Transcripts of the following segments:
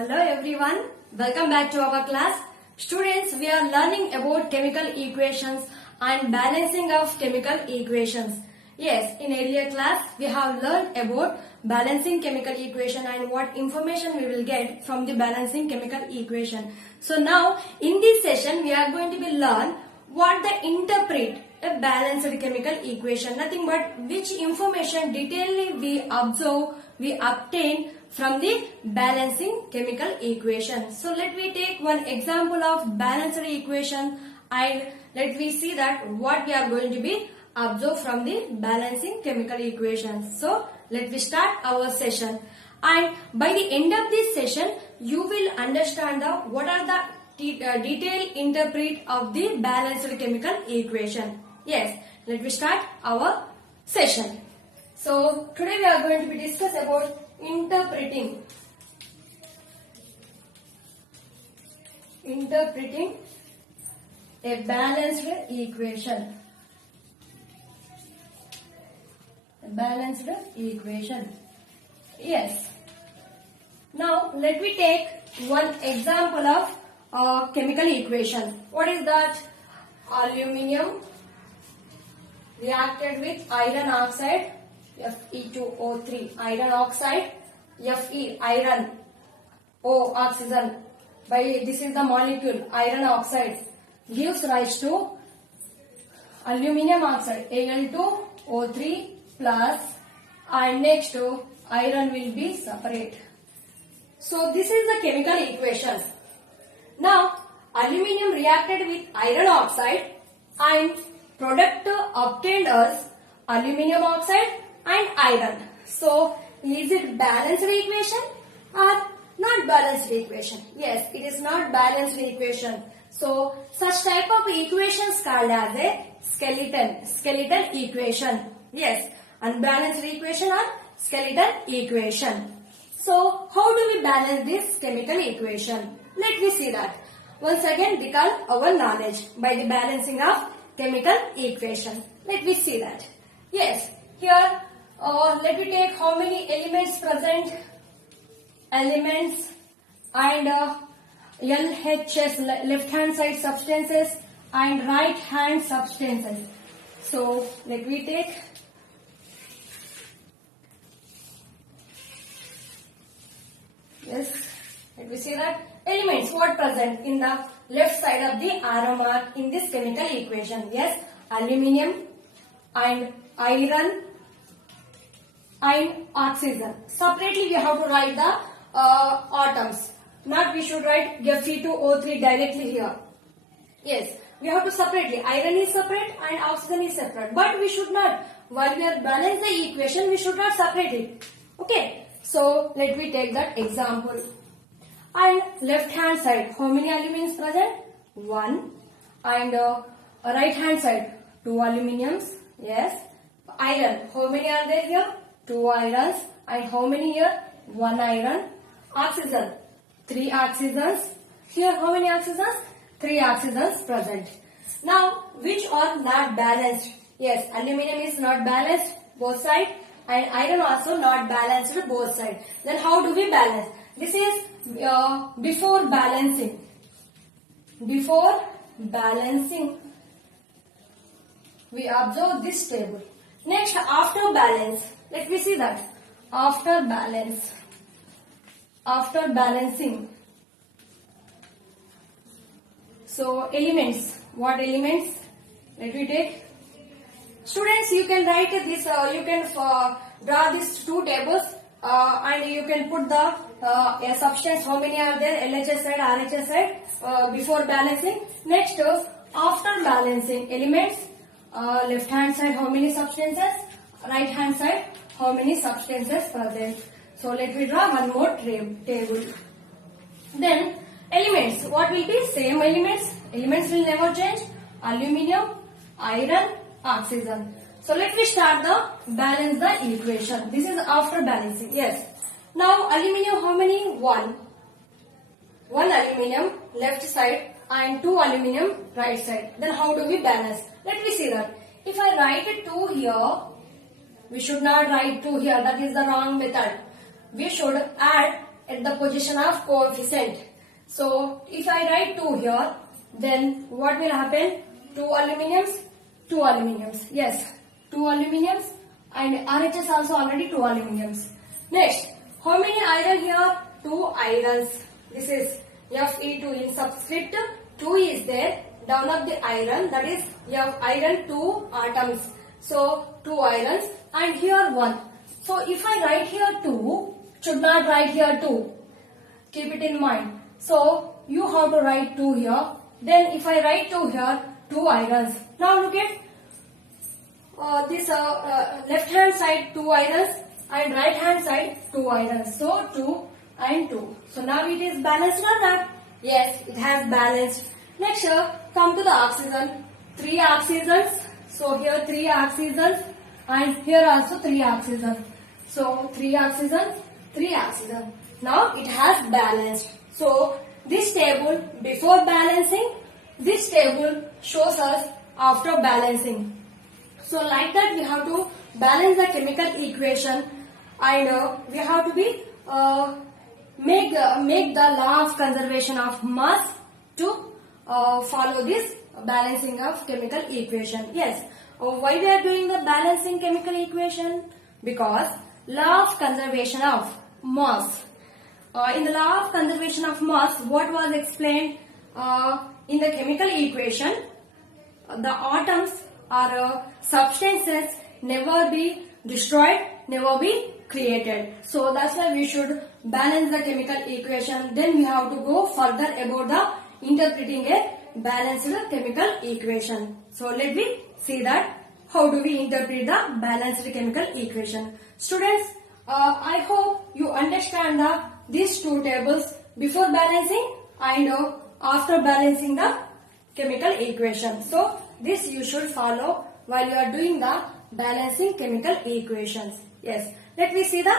Hello everyone, welcome back to our class. Students, we are learning about chemical equations and balancing of chemical equations. Yes, in earlier class we have learned about balancing chemical equation and what information we will get from the balancing chemical equation. So now in this session we are going to be learn what the interpret a balanced chemical equation, nothing but which information detailedly we observe, we obtain from the balancing chemical equation. So let me take one example of balanced equation and let me see that what we are going to be observe from the balancing chemical equations. So let me start our session, and by the end of this session you will understand the what are the detailed interpret of the balanced chemical equation. Yes, let me start our session. So today we are going to be discuss about interpreting a balanced equation. Balanced equation. Yes. Now let me take one example of chemical equation. What is that? Aluminium reacted with iron oxide, Fe2O3, iron oxide, Fe, iron, O, oxygen. By this is the molecule, iron oxide, gives rise to aluminium oxide, Al2O3 plus, and next to iron will be separate. So this is the chemical equations. Now aluminium reacted with iron oxide and product obtained as aluminium oxide and iron. So is it balanced equation or not balanced equation? Yes, it is not balanced equation. So such type of equations called as a skeleton equation. Yes, unbalanced equation or skeleton equation. So how do we balance this chemical equation? Let me see that. Once again, recall our knowledge by the balancing of chemical equation. Let me see that. Yes, here let me take how many elements present. Elements and LHS, left hand side substances, and right hand substances. So let me take yes. Let me see that elements what present in the left side of the arrow mark in this chemical equation. Yes, aluminium and iron and oxygen. Separately we have to write the atoms. Not we should write Fe2O3 directly here. Yes, we have to separately. Iron is separate and oxygen is separate. But we should not. While we are balancing the equation, we should not separate it. Okay. So let me take that example. And left hand side, how many aluminiums present? 1. And right hand side, 2 aluminiums. Yes. Iron, how many are there here? 2 irons. And how many here? 1 iron. Oxygen, 3 oxygens. Here how many oxygens? 3 oxygens present. Now which are not balanced? Yes, aluminium is not balanced both sides and iron also not balanced both sides. Then how do we balance? This is before balancing. Before balancing we observe this table. Next, after balance, let me see that. After balance, after balancing. So elements, what elements? Let me take. Students, you can write this, you can draw these two tables and you can put the substance, how many are there, LHS side, RHS side, before balancing. Next, after balancing, elements, left hand side, how many substances, right hand side, how many substances present. So let me draw one more table. Then elements, what will be? Same elements. Elements will never change. Aluminium, iron, oxygen. So let me start the balance the equation. This is after balancing. Yes. Now aluminium how many? 1. 1 aluminium left side and 2 aluminium right side. Then how do we balance? Let me see that. If I write 2 here, we should not write 2 here. That is the wrong method. We should add at the position of coefficient. So if I write 2 here, then what will happen? 2 aluminiums, 2 aluminiums. Yes, 2 aluminiums, and RHS also already 2 aluminiums. Next, how many iron here? 2 irons. This is Fe2 in subscript. 2 is there. Down of the iron, that is iron 2 atoms. So 2 irons, and here 1. So if I write here 2, should not write here 2. Keep it in mind. So you have to write 2 here. Then if I write 2 here, 2 irons. Now look at this left hand side 2 irons and right hand side 2 irons. So 2 and 2. So now it is balanced or not? Yes, it has balanced. Next come to the oxygen. 3 oxygens. So here 3 oxygens and here also 3 oxygen. So 3 oxygen, 3 oxygen. Now it has balanced. So this table before balancing, this table shows us after balancing. So like that we have to balance the chemical equation, and we have to be make the law of conservation of mass to follow this balancing of chemical equation. Yes. Why we are doing the balancing chemical equation? Because law of conservation of mass. In the law of conservation of mass, what was explained in the chemical equation? The atoms or substances never be destroyed, never be created. So that's why we should balance the chemical equation. Then we have to go further about the interpreting a balanced chemical equation. So let me see that how do we interpret the balanced chemical equation. Students, I hope you understand these 2 tables before balancing and after balancing the chemical equation. So this you should follow while you are doing the balancing chemical equations. Yes. Let me see the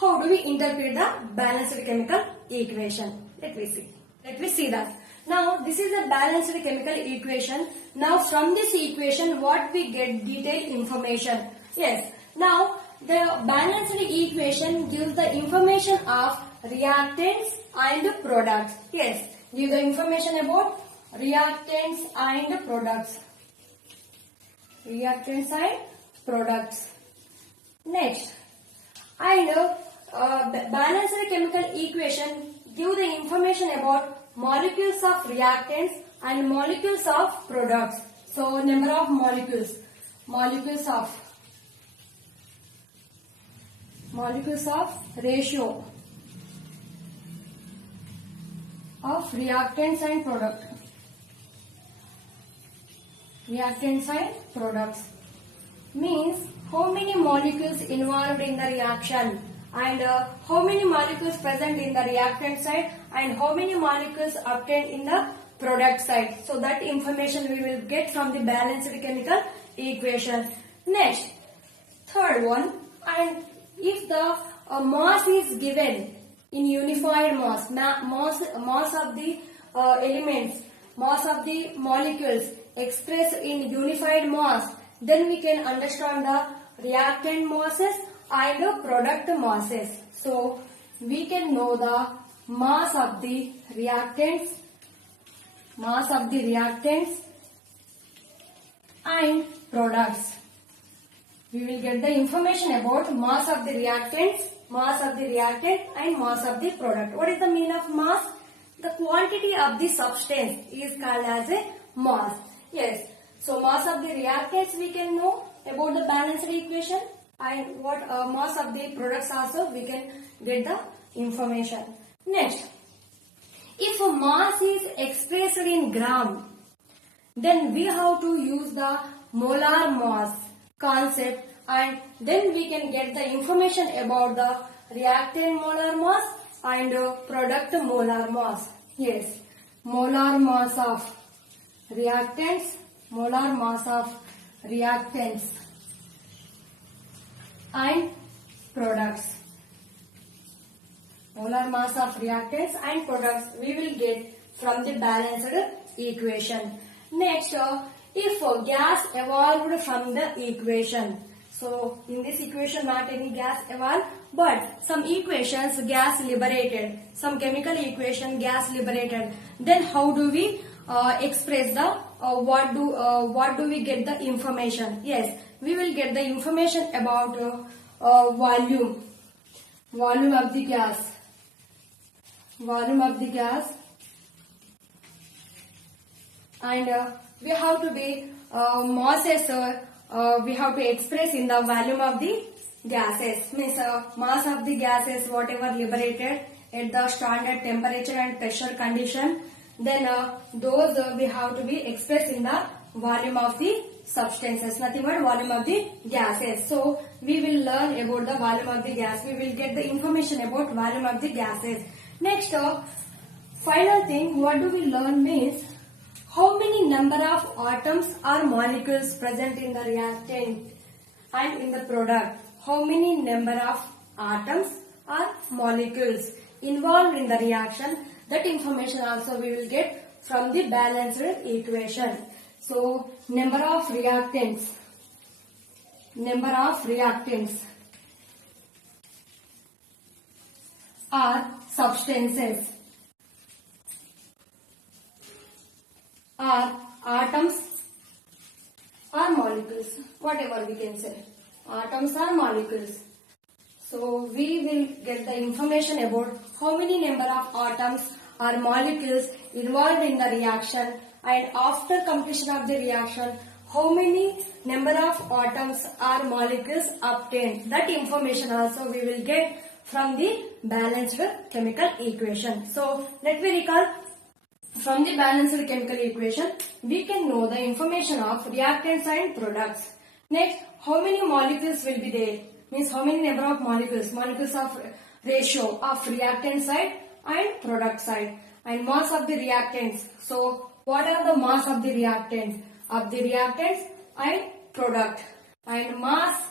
how do we interpret the balanced chemical equation. Let me see that. Now this is a balanced chemical equation. Now from this equation what we get? Detailed information. Yes. Now the balanced equation gives the information of reactants and products. Yes. Give the information about reactants and products. Reactants and products. Next. And balanced chemical equation give the information about molecules of reactants and molecules of products. So number of molecules of ratio of reactants and products means how many molecules involved in the reaction, and how many molecules present in the reactant side and how many molecules obtained in the product side. So that information we will get from the balanced chemical equation. Next, third one, and if the mass is given in unified mass of the elements, mass of the molecules expressed in unified mass, then we can understand the reactant masses and the product masses. So we can know the mass of the reactants and products. We will get the information about mass of the reactant and mass of the product. What is the meaning of mass? The quantity of the substance is called as a mass. Yes. So mass of the reactants we can know about the balanced equation, and what mass of the products also we can get the information. Next, if a mass is expressed in gram, then we have to use the molar mass concept, and then we can get the information about the reactant molar mass and product molar mass. Yes, molar mass of reactants, and products. Molar mass of reactants and products we will get from the balanced equation. Next, if gas evolved from the equation. So in this equation not any gas evolved, but some equations gas liberated, some chemical equation gas liberated. Then how do we express the what do we get the information? Yes, we will get the information about volume of the gas, and we have to be masses. We have to express in the volume of the gases, means mass of the gases whatever liberated at the standard temperature and pressure condition. Then those we have to be expressed in the volume of the substances, nothing but volume of the gases. So we will learn about the volume of the gas. We will get the information about volume of the gases. Next, final thing, what do we learn means how many number of atoms or molecules present in the reactant and in the product. How many number of atoms or molecules involved in the reaction. That information also we will get from the balanced equation. So number of reactants are substances, are atoms or molecules, whatever we can say, atoms or molecules. So we will get the information about how many number of atoms or molecules involved in the reaction, and after completion of the reaction how many number of atoms or molecules obtained. That information also we will get from the balanced chemical equation. So let me recall. From the balanced chemical equation, we can know the information of reactants and products. Next, how many molecules will be there? Means how many number of molecules of ratio of reactant side and product side, and mass of the reactants. So what are the mass of the reactants and product, and mass,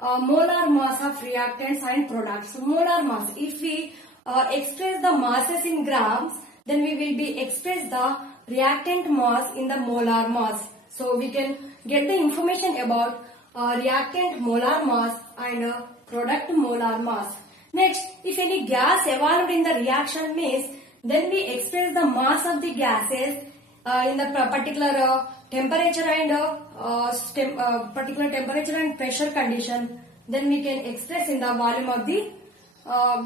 molar mass of reactants and products. So molar mass, if we express the masses in grams, then we will be express the reactant mass in the molar mass. So we can get the information about reactant molar mass and product molar mass. Next, if any gas evolved in the reaction means, then we express the mass of the gases in the particular temperature and pressure condition. Then we can express in the volume of the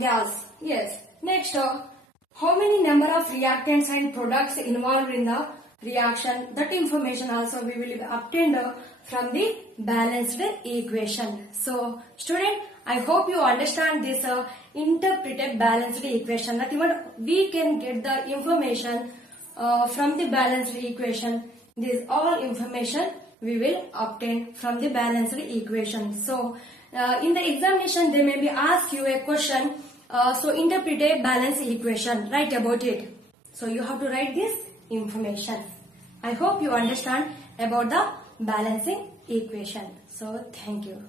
gas. Yes. Next, how many number of reactants and products involved in the reaction. That information also we will obtain from the balanced equation. So student, I hope you understand this interpreted balanced equation. That even we can get the information from the balanced equation. This all information we will obtain from the balanced equation. So in the examination they may be asked you a question. So interpret a balanced equation. Write about it. So you have to write this information. I hope you understand about the balancing equation. So thank you.